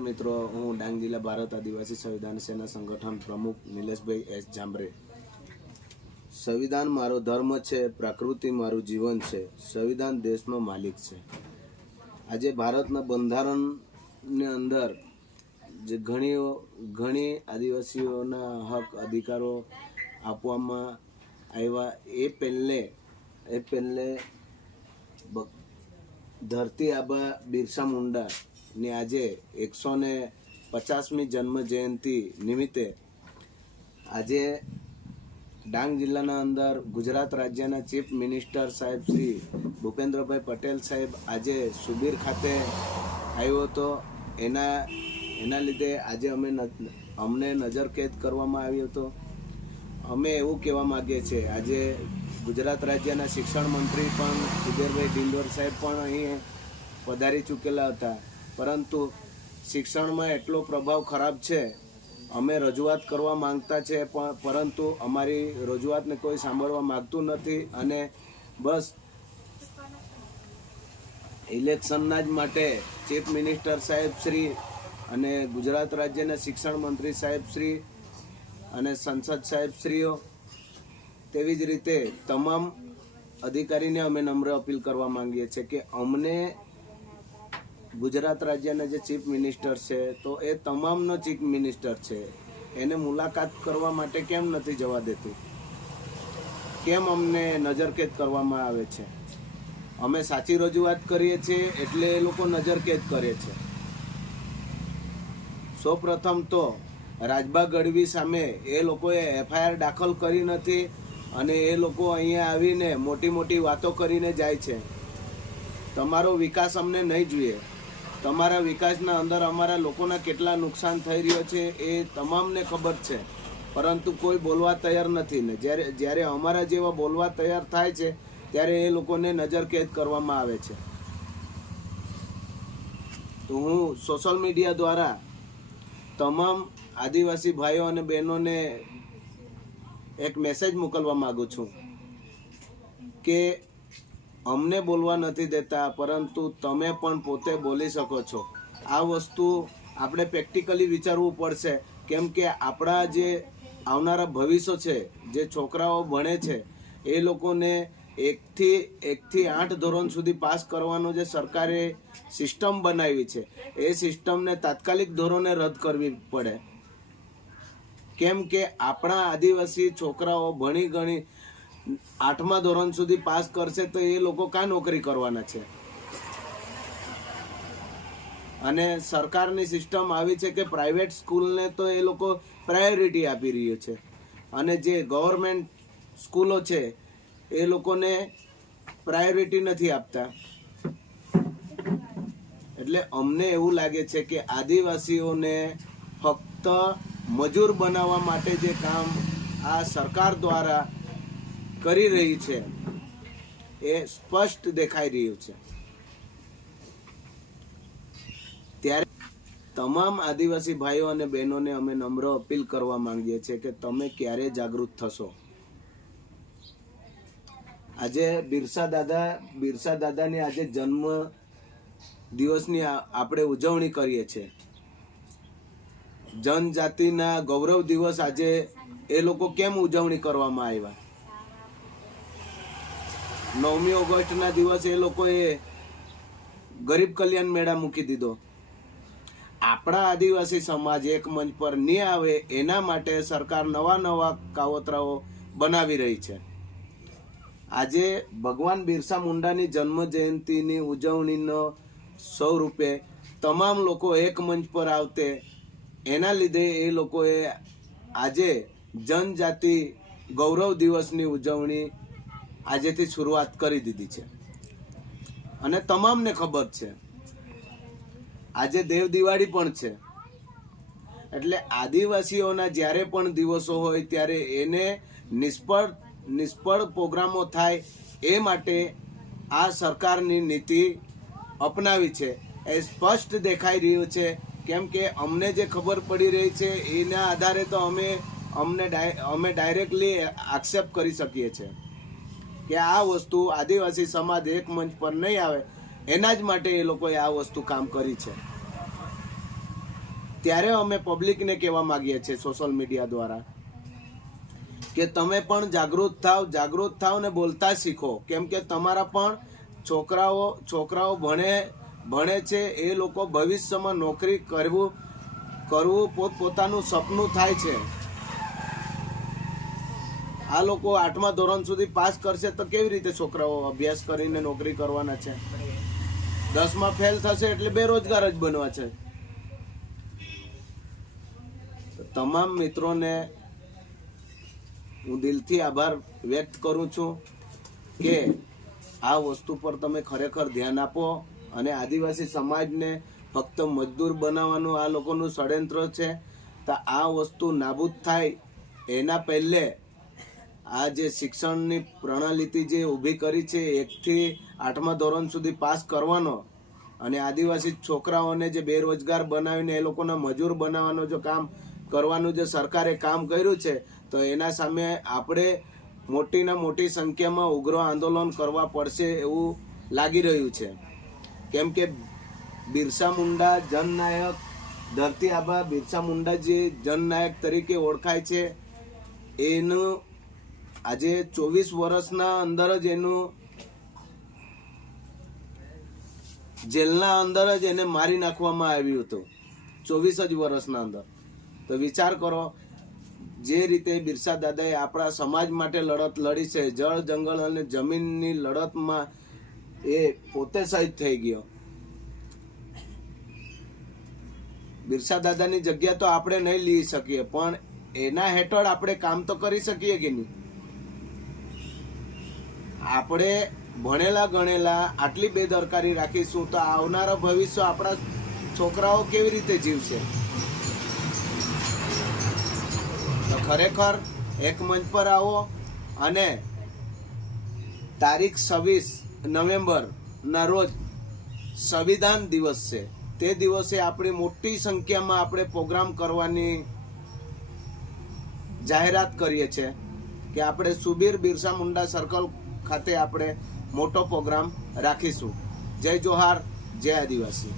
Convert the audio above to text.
મિત્રો, હું ડાંગ જિલ્લા ભારત આદિવાસી સંવિધાન સેના સંગઠન પ્રમુખ નિલેશભાઈ એસ જાંબરે. સંવિધાન મારો ધર્મ છે, પ્રકૃતિ મારું જીવન છે, સંવિધાન દેશનો માલિક છે. આજે ભારતના બંધારણની અંદર જે ઘણી આદિવાસીઓના હક અધિકારો આપવામાં આવ્યા, એ પહેલે ધરતી આબા બિરસા મુંડા ની આજે 150મી જન્મ જયંતિ નિમિત્તે આજે ડાંગ જિલ્લાના અંદર ગુજરાત રાજ્યના ચીફ મિનિસ્ટર સાહેબ શ્રી ભૂપેન્દ્રભાઈ પટેલ સાહેબ આજે સુબીર ખાતે આવ્યો હતો. એના લીધે આજે અમને નજરકેદ કરવામાં આવ્યો હતો. અમે એવું કહેવા માગીએ છીએ, આજે ગુજરાત રાજ્યના શિક્ષણ મંત્રી પણ ઉદયભાઈ ડિંડોર સાહેબ પણ અહીં પધારી ચૂકેલા હતા, પરંતુ શિક્ષણમાં એટલો પ્રભાવ ખરાબ છે. અમે રજૂઆત કરવા માંગતા છે, પરંતુ અમારી રજૂઆતને કોઈ સાંભળવા માંગતું નથી અને બસ ઇલેક્શનના જ માટે ચીફ મિનિસ્ટર સાહેબ શ્રી અને ગુજરાત રાજ્યના શિક્ષણ મંત્રી સાહેબ શ્રી અને સંસદ સાહેબ શ્રીઓ, તેવી જ રીતે તમામ અધિકારીને અમે નમ્ર અપીલ કરવા માંગીએ છીએ કે અમને ગુજરાત રાજ્યના જે ચીફ મિનિસ્ટર છે, તો એ તમામનો ચીફ મિનિસ્ટર છે, એને મુલાકાત કરવા માટે કેમ નથી જવા દેતું? કેમ અમને નજરકેદ કરવામાં આવે છે? અમે સાચી રજૂઆત કરીએ છીએ એટલે એ લોકો નજરકેદ કરે છે. સૌપ્રથમ તો રાજબા ગઢવી સામે એ લોકોએ FIR દાખલ કરી નથી અને એ લોકો અહીંયા આવીને મોટી મોટી વાતો કરીને જાય છે. તમારો વિકાસ અમને નહીં જોઈએ. તમારા વિકાસના અંદર અમારા લોકોના કેટલા નુકસાન થઈ રહ્યો છે એ તમામને ખબર છે, પરંતુ કોઈ બોલવા તૈયાર નથી ને જ્યારે અમારા જેવા બોલવા તૈયાર થાય છે ત્યારે એ લોકોને નજરકેદ કરવામાં આવે છે. તો હું સોશિયલ મીડિયા દ્વારા તમામ આદિવાસી ભાઈઓ અને બહેનોને એક મેસેજ મોકલવા માગું છું કે અમને બોલવા નથી દેતા, પરંતુ તમે પણ પોતે બોલી શકો છો. આ વસ્તુ આપણે પ્રેક્ટિકલી વિચારવું પડશે, કેમ કે આપણા જે આવનારા ભવિષ્ય છે, જે છોકરાઓ ભણે છે, એ લોકોને 1 થી 8 ધોરણ સુધી પાસ કરવાનો જે સરકારે સિસ્ટમ બનાવી છે, એ સિસ્ટમને તાત્કાલિક ધોરણે રદ કરવી પડે. કેમ કે આપણા આદિવાસી છોકરાઓ ભણી ગણી 8મા ધોરણ સુધી પાસ કરશે તો એ લોકો કાં નોકરી કરવાના છે? અને સરકારની સિસ્ટમ આવી છે કે પ્રાઇવેટ સ્કૂલને તો એ લોકો પ્રાયોરિટી આપી રહ્યો છે અને જે ગવર્મેન્ટ સ્કૂલો છે એ લોકોને પ્રાયોરિટી નથી આપતા. એટલે અમને એવું લાગે છે કે આદિવાસીઓને ફક્ત મજૂર બનાવવા માટે જે કામ આ સરકાર દ્વારા કરી રહી છે એ સ્પષ્ટ દેખાઈ રહ્યું છે. ત્યારે તમામ આદિવાસી ભાઈઓ અને બહેનોને અમે નમ્ર અપીલ કરવા માંગીએ છીએ કે તમે ક્યારે જાગૃત થશો? આજે બિરસા દાદાની આજે જન્મ દિવસની આપણે ઉજવણી કરીએ છીએ. જનજાતિના ગૌરવ દિવસ આજે એ લોકો કેમ ઉજવણી કરવામાં આવ્યા? 9મી ઓગસ્ટના દિવસે એ લોકોએ ગરીબ કલ્યાણ મેળા મૂકી દીધો. આપણા આદિવાસી સમાજ એક મંચ પર નહીં આવે એના માટે સરકાર નવા કાવતરાઓ બનાવી રહી છે. આજે ભગવાન બિરસા મુંડાની જન્મ જયંતિની ઉજવણીનો સ્વરૂપે તમામ લોકો એક મંચ પર આવતે, એના લીધે એ લોકોએ આજે જનજાતિ ગૌરવ દિવસની ઉજવણી આજેથી શરૂઆત કરી દીધી છે. અને તમામને ખબર છે આજે દેવ દિવાળી પણ છે. એટલે આદિવાસીઓના જ્યારે પણ દિવસો હોય ત્યારે એને નિષ્ફળ પ્રોગ્રામો થાય એ માટે આ સરકારની નીતિ અપનાવી છે. એ સ્પષ્ટ દેખાઈ રહ્યું છે, કેમ કે અમને જે ખબર પડી રહી છે એના આધારે તો અમે ડાયરેક્ટલી આક્ષેપ કરી શકીએ છીએ કે આ વસ્તુ આદિવાસી સમાજ એક મંચ પર નહીં આવે, એના જ માટે એ લોકોએ આ વસ્તુ કામ કરી છે. ત્યારે અમે પબ્લિકને કહેવા માંગીએ છીએ સોશિયલ મીડિયા દ્વારા કે તમે પણ જાગૃત થાવ ને બોલતા શીખો. કેમ કે તમારા પણ છોકરાઓ ભણે છે, એ લોકો ભવિષ્યમાં નોકરી કરવું પોતપોતાનું સપનું થાય છે. આ લોકો 8મા ધોરણ સુધી પાસ કરશે તો કેવી રીતે છોકરાઓ અભ્યાસ કરીને નોકરી કરવાના છે? 10માં ફેલ થશે એટલે બેરોજગાર જ બનવા છે. તમામ મિત્રોને હું દિલથી આભાર વ્યક્ત કરું છું કે આ વસ્તુ પર તમે ખરેખર ધ્યાન આપો અને આદિવાસી સમાજને ફક્ત મજદૂર બનાવવાનું આ લોકોનું ષડયંત્ર છે. તો આ વસ્તુ નાબૂદ થાય એના પહેલે આ જે શિક્ષણની પ્રણાલી જે ઊભી કરી છે 1 થી 8મા ધોરણ સુધી પાસ કરવાનો અને આદિવાસી છોકરાઓને જે બેરોજગાર બનાવીને એ લોકોના મજૂર બનાવવાનો જો કામ કરવાનું જે સરકારે કામ કર્યું છે, તો એના સામે આપણે મોટીના મોટી સંખ્યામાં ઉગ્ર આંદોલન કરવા પડશે એવું લાગી રહ્યું છે. કેમ કે બિરસા મુંડા જનનાયક, ધરતી આબા બિરસા મુંડા જે જનનાયક તરીકે ઓળખાય છે, એનું આજે 24 વર્ષના અંદર જ એનું જેલના અંદર જ એને મારી નાખવામાં આવ્યું હતું, 24 જ વર્ષના અંદર. તો વિચાર કરો, જે રીતે બિરસા દાદાએ આપણા સમાજ માટે લડત લડી છે, જળ જંગલ અને જમીનની લડતમાં એ પોતે શહીદ થઈ ગયો. બિરસા દાદાની જગ્યા તો આપણે નહીં લઈ શકીએ, પણ એના હેઠળ આપણે કામ તો કરી શકીએ કે નહીં? આપણે ભણેલા ગણેલા આટલી બેદરકારી રાખીશું તો આવનારા ભવિષ્ય આપણા છોકરાઓ કેવી રીતે જીવશે? તો ખરેખર એક મંચ પર આવો અને તારીખ 26 નવેમ્બરના રોજ સંવિધાન દિવસ છે. તે દિવસે આપણી મોટી સંખ્યામાં આપણે પ્રોગ્રામ કરવાની જાહેરાત કરીએ છીએ કે આપણે સુબીર બિરસા મુંડા સર્કલ ખાતે આપણે મોટો પ્રોગ્રામ રાખીશું. જય જોહાર, જય આદિવાસી.